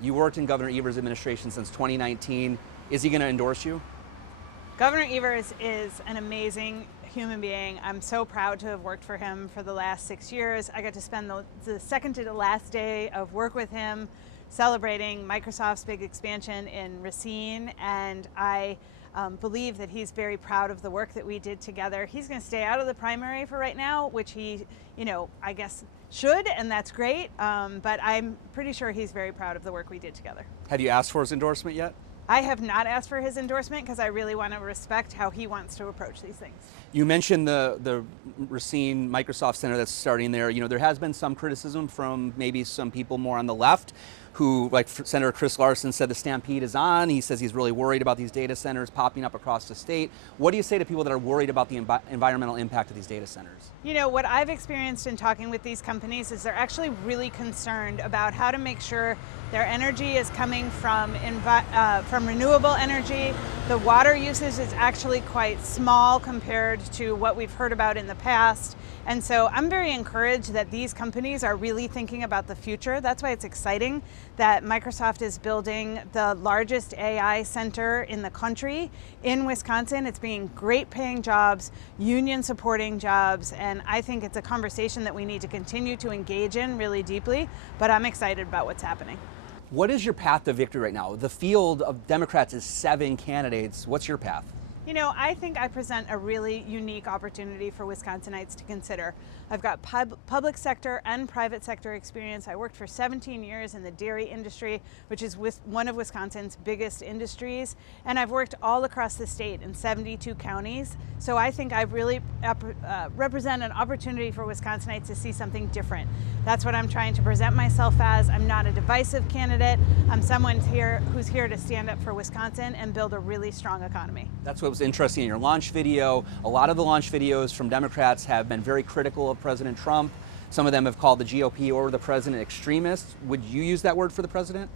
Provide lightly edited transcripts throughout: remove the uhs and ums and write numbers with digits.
You worked in Governor Evers' administration since 2019. Is he going to endorse you? Governor Evers is an amazing human being. I'm so proud to have worked for him for the last 6 years. I got to spend the second to the last day of work with him celebrating Microsoft's big expansion in Racine, and I believe that he's very proud of the work that we did together. He's going to stay out of the primary for right now, which he, I guess should, and that's great, but I'm pretty sure he's very proud of the work we did together. Have you asked for his endorsement yet? I have not asked for his endorsement because I really want to respect how he wants to approach these things. You mentioned the Racine Microsoft Center that's starting there. There has been some criticism from maybe some people more on the left who, like Senator Chris Larson, said the stampede is on. He says he's really worried about these data centers popping up across the state. What do you say to people that are worried about the environmental impact of these data centers? What I've experienced in talking with these companies is they're actually really concerned about how to make sure their energy is coming from renewable energy. The water usage is actually quite small compared to what we've heard about in the past. And so I'm very encouraged that these companies are really thinking about the future. That's why it's exciting that Microsoft is building the largest AI center in the country in Wisconsin. It's bringing great paying jobs, union supporting jobs, and I think it's a conversation that we need to continue to engage in really deeply, but I'm excited about what's happening. What is your path to victory right now? The field of Democrats is 7 candidates. What's your path? I think I present a really unique opportunity for Wisconsinites to consider. I've got public sector and private sector experience. I worked for 17 years in the dairy industry, which is one of Wisconsin's biggest industries, and I've worked all across the state in 72 counties. So I think I really represent an opportunity for Wisconsinites to see something different. That's what I'm trying to present myself as. I'm not a divisive candidate. I'm someone who's here to stand up for Wisconsin and build a really strong economy. That's what was interesting in your launch video. A lot of the launch videos from Democrats have been very critical of President Trump. Some of them have called the GOP or the president extremists. Would you use that word for the president?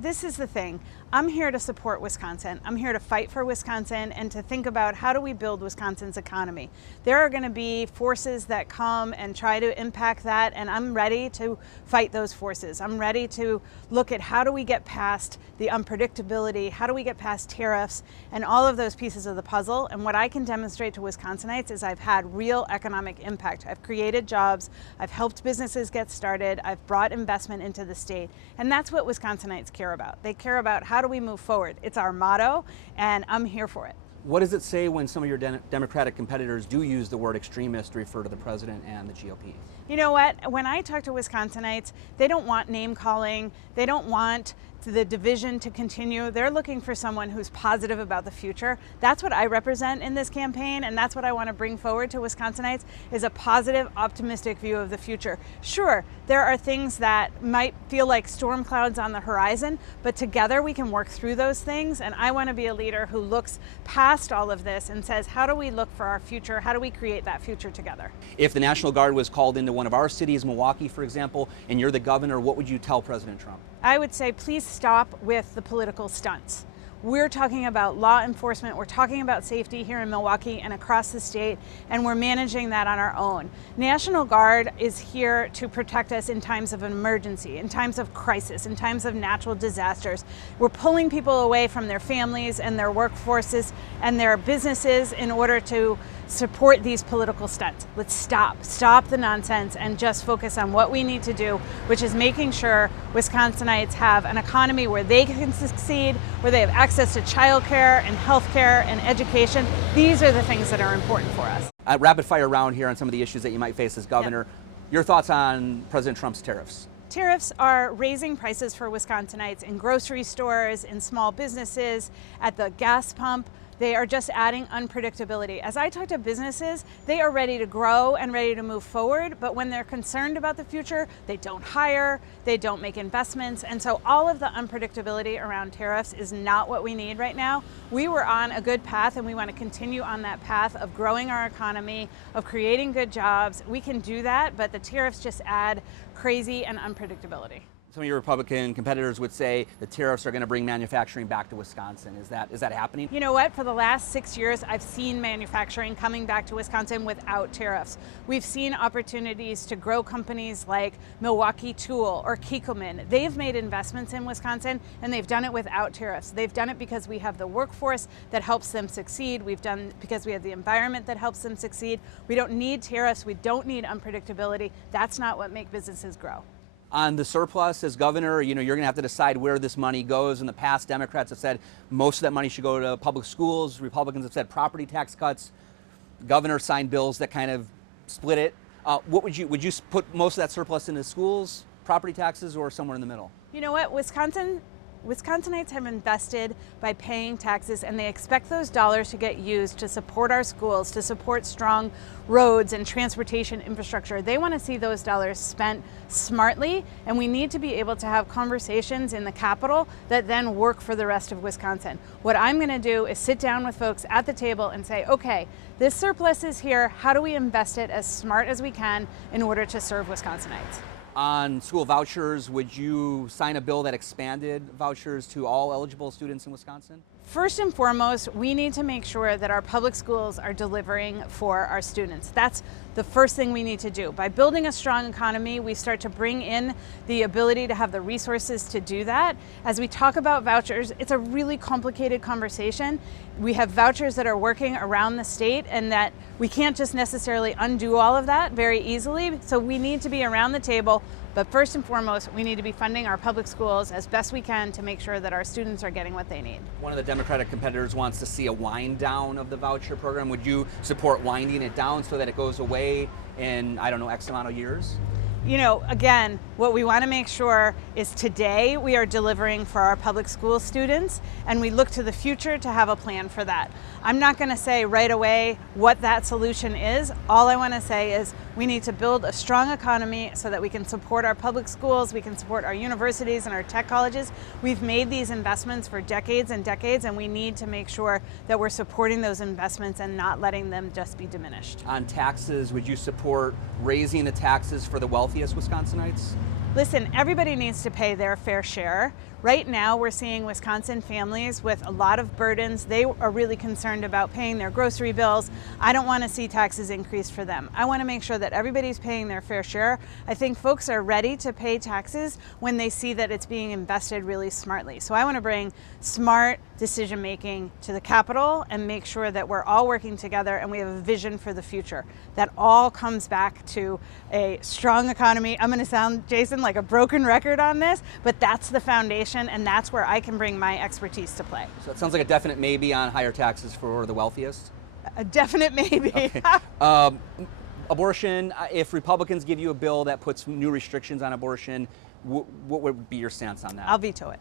This is the thing. I'm here to support Wisconsin. I'm here to fight for Wisconsin and to think about how do we build Wisconsin's economy. There are going to be forces that come and try to impact that, and I'm ready to fight those forces. I'm ready to look at how do we get past the unpredictability, how do we get past tariffs, and all of those pieces of the puzzle. And what I can demonstrate to Wisconsinites is I've had real economic impact. I've created jobs, I've helped businesses get started, I've brought investment into the state, and that's what Wisconsinites care about. They care about how do we move forward. It's our motto, and I'm here for it. What does it say when some of your Democratic competitors do use the word extremist to refer to the president and the GOP? You know what? When I talk to Wisconsinites, they don't want name calling. They don't want the division to continue. They're looking for someone who's positive about the future. That's what I represent in this campaign, and that's what I want to bring forward to Wisconsinites, is a positive, optimistic view of the future. Sure, there are things that might feel like storm clouds on the horizon, but together we can work through those things, and I want to be a leader who looks past all of this and says, how do we look for our future? How do we create that future together? If the National Guard was called into one of our cities, Milwaukee, for example, and you're the governor, what would you tell President Trump? I would say, please stop with the political stunts. We're talking about law enforcement, we're talking about safety here in Milwaukee and across the state, and we're managing that on our own. National Guard is here to protect us in times of emergency, in times of crisis, in times of natural disasters. We're pulling people away from their families and their workforces and their businesses in order to support these political stunts. Let's stop the nonsense and just focus on what we need to do, which is making sure Wisconsinites have an economy where they can succeed, where they have access to childcare and healthcare and education. These are the things that are important for us. Rapid fire round here on some of the issues that you might face as governor. Yep. Your thoughts on President Trump's tariffs? Tariffs are raising prices for Wisconsinites in grocery stores, in small businesses, at the gas pump. They are just adding unpredictability. As I talk to businesses, they are ready to grow and ready to move forward, but when they're concerned about the future, they don't hire, they don't make investments, and so all of the unpredictability around tariffs is not what we need right now. We were on a good path, and we want to continue on that path of growing our economy, of creating good jobs. We can do that, but the tariffs just add crazy and unpredictability. Some of your Republican competitors would say the tariffs are going to bring manufacturing back to Wisconsin. Is that happening? You know what? For the last 6 years, I've seen manufacturing coming back to Wisconsin without tariffs. We've seen opportunities to grow companies like Milwaukee Tool or Kikkoman. They've made investments in Wisconsin, and they've done it without tariffs. They've done it because we have the workforce that helps them succeed. We've done because we have the environment that helps them succeed. We don't need tariffs. We don't need unpredictability. That's not what makes businesses grow. On the surplus, as governor, you're going to have to decide where this money goes. In the past, Democrats have said most of that money should go to public schools. Republicans have said property tax cuts. The governor signed bills that kind of split it. What would you put most of that surplus into schools, property taxes, or somewhere in the middle? You know what? Wisconsinites have invested by paying taxes, and they expect those dollars to get used to support our schools, to support strong roads and transportation infrastructure. They want to see those dollars spent smartly, and we need to be able to have conversations in the Capitol that then work for the rest of Wisconsin. What I'm going to do is sit down with folks at the table and say, okay, this surplus is here. How do we invest it as smart as we can in order to serve Wisconsinites? On school vouchers, would you sign a bill that expanded vouchers to all eligible students in Wisconsin? First and foremost, we need to make sure that our public schools are delivering for our students. That's the first thing we need to do. By building a strong economy, we start to bring in the ability to have the resources to do that. As we talk about vouchers, it's a really complicated conversation. We have vouchers that are working around the state, and that we can't just necessarily undo all of that very easily. So we need to be around the table. But first and foremost, we need to be funding our public schools as best we can to make sure that our students are getting what they need. One of the Democratic competitors wants to see a wind down of the voucher program. Would you support winding it down so that it goes away in, I don't know, X amount of years? You know, again, what we want to make sure is today we are delivering for our public school students, and we look to the future to have a plan for that. I'm not going to say right away what that solution is. All I want to say is we need to build a strong economy so that we can support our public schools, we can support our universities and our tech colleges. We've made these investments for decades and decades, and we need to make sure that we're supporting those investments and not letting them just be diminished. On taxes, would you support raising the taxes for the wealthiest Wisconsinites? Listen, everybody needs to pay their fair share. Right now, we're seeing Wisconsin families with a lot of burdens. They are really concerned about paying their grocery bills. I don't want to see taxes increased for them. I want to make sure that everybody's paying their fair share. I think folks are ready to pay taxes when they see that it's being invested really smartly. So I want to bring smart decision making to the Capitol and make sure that we're all working together and we have a vision for the future. That all comes back to a strong economy. I'm going to sound, Jason, like a broken record on this, but that's the foundation, and that's where I can bring my expertise to play. So it sounds like a definite maybe on higher taxes for the wealthiest? A definite maybe. Okay. Abortion, if Republicans give you a bill that puts new restrictions on abortion, what would be your stance on that? I'll veto it.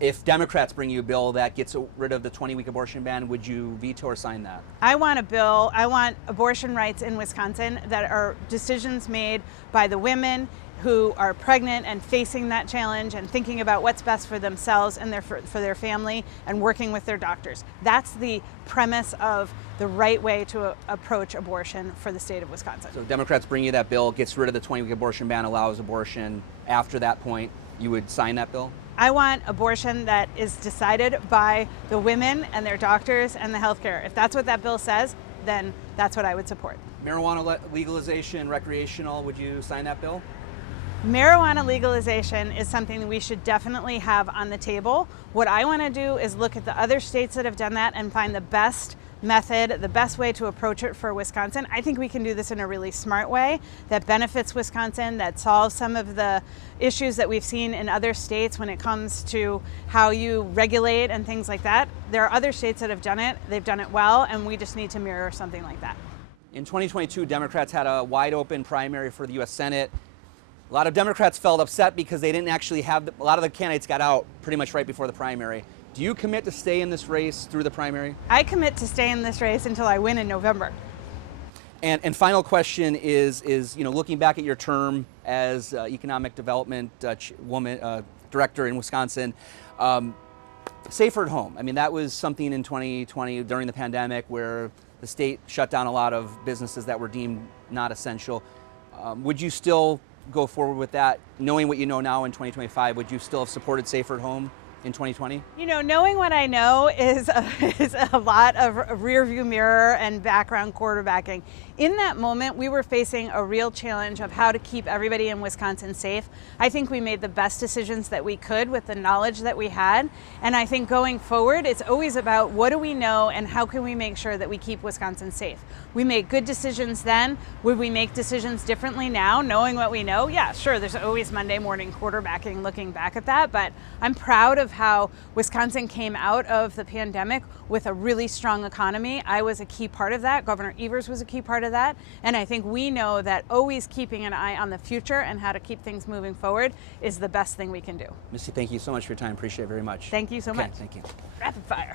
If Democrats bring you a bill that gets rid of the 20-week abortion ban, would you veto or sign that? I want a bill, I want abortion rights in Wisconsin that are decisions made by the women who are pregnant and facing that challenge and thinking about what's best for themselves and for their family and working with their doctors. That's the premise of the right way to approach abortion for the state of Wisconsin. So Democrats bring you that bill, gets rid of the 20-week abortion ban, allows abortion. After that point, you would sign that bill? I want abortion that is decided by the women and their doctors and the healthcare. If that's what that bill says, then that's what I would support. Marijuana legalization, recreational, would you sign that bill? Marijuana legalization is something that we should definitely have on the table. What I want to do is look at the other states that have done that and find the best method, the best way to approach it for Wisconsin. I think we can do this in a really smart way that benefits Wisconsin, that solves some of the issues that we've seen in other states when it comes to how you regulate and things like that. There are other states that have done it, they've done it well, and we just need to mirror something like that. In 2022, Democrats had a wide open primary for the U.S. Senate. A lot of Democrats felt upset because they didn't actually have, a lot of the candidates got out pretty much right before the primary. Do you commit to stay in this race through the primary? I commit to stay in this race until I win in November. And final question is looking back at your term as economic development director in Wisconsin, safer at home. I mean, that was something in 2020 during the pandemic where the state shut down a lot of businesses that were deemed not essential. Would you still go forward with that, knowing what you know now in 2025, would you still have supported Safer at Home in 2020? You know, knowing what I know is a lot of rear view mirror and background quarterbacking. In that moment, we were facing a real challenge of how to keep everybody in Wisconsin safe. I think we made the best decisions that we could with the knowledge that we had. And I think going forward, it's always about what do we know and how can we make sure that we keep Wisconsin safe. We made good decisions then. Would we make decisions differently now, knowing what we know? Yeah, sure, there's always Monday morning quarterbacking looking back at that, but I'm proud of how Wisconsin came out of the pandemic with a really strong economy. I was a key part of that. Governor Evers was a key part of that. And I think we know that always keeping an eye on the future and how to keep things moving forward is the best thing we can do. Missy, thank you so much for your time. Appreciate it very much. Thank you so much. Thank you. Rapid fire.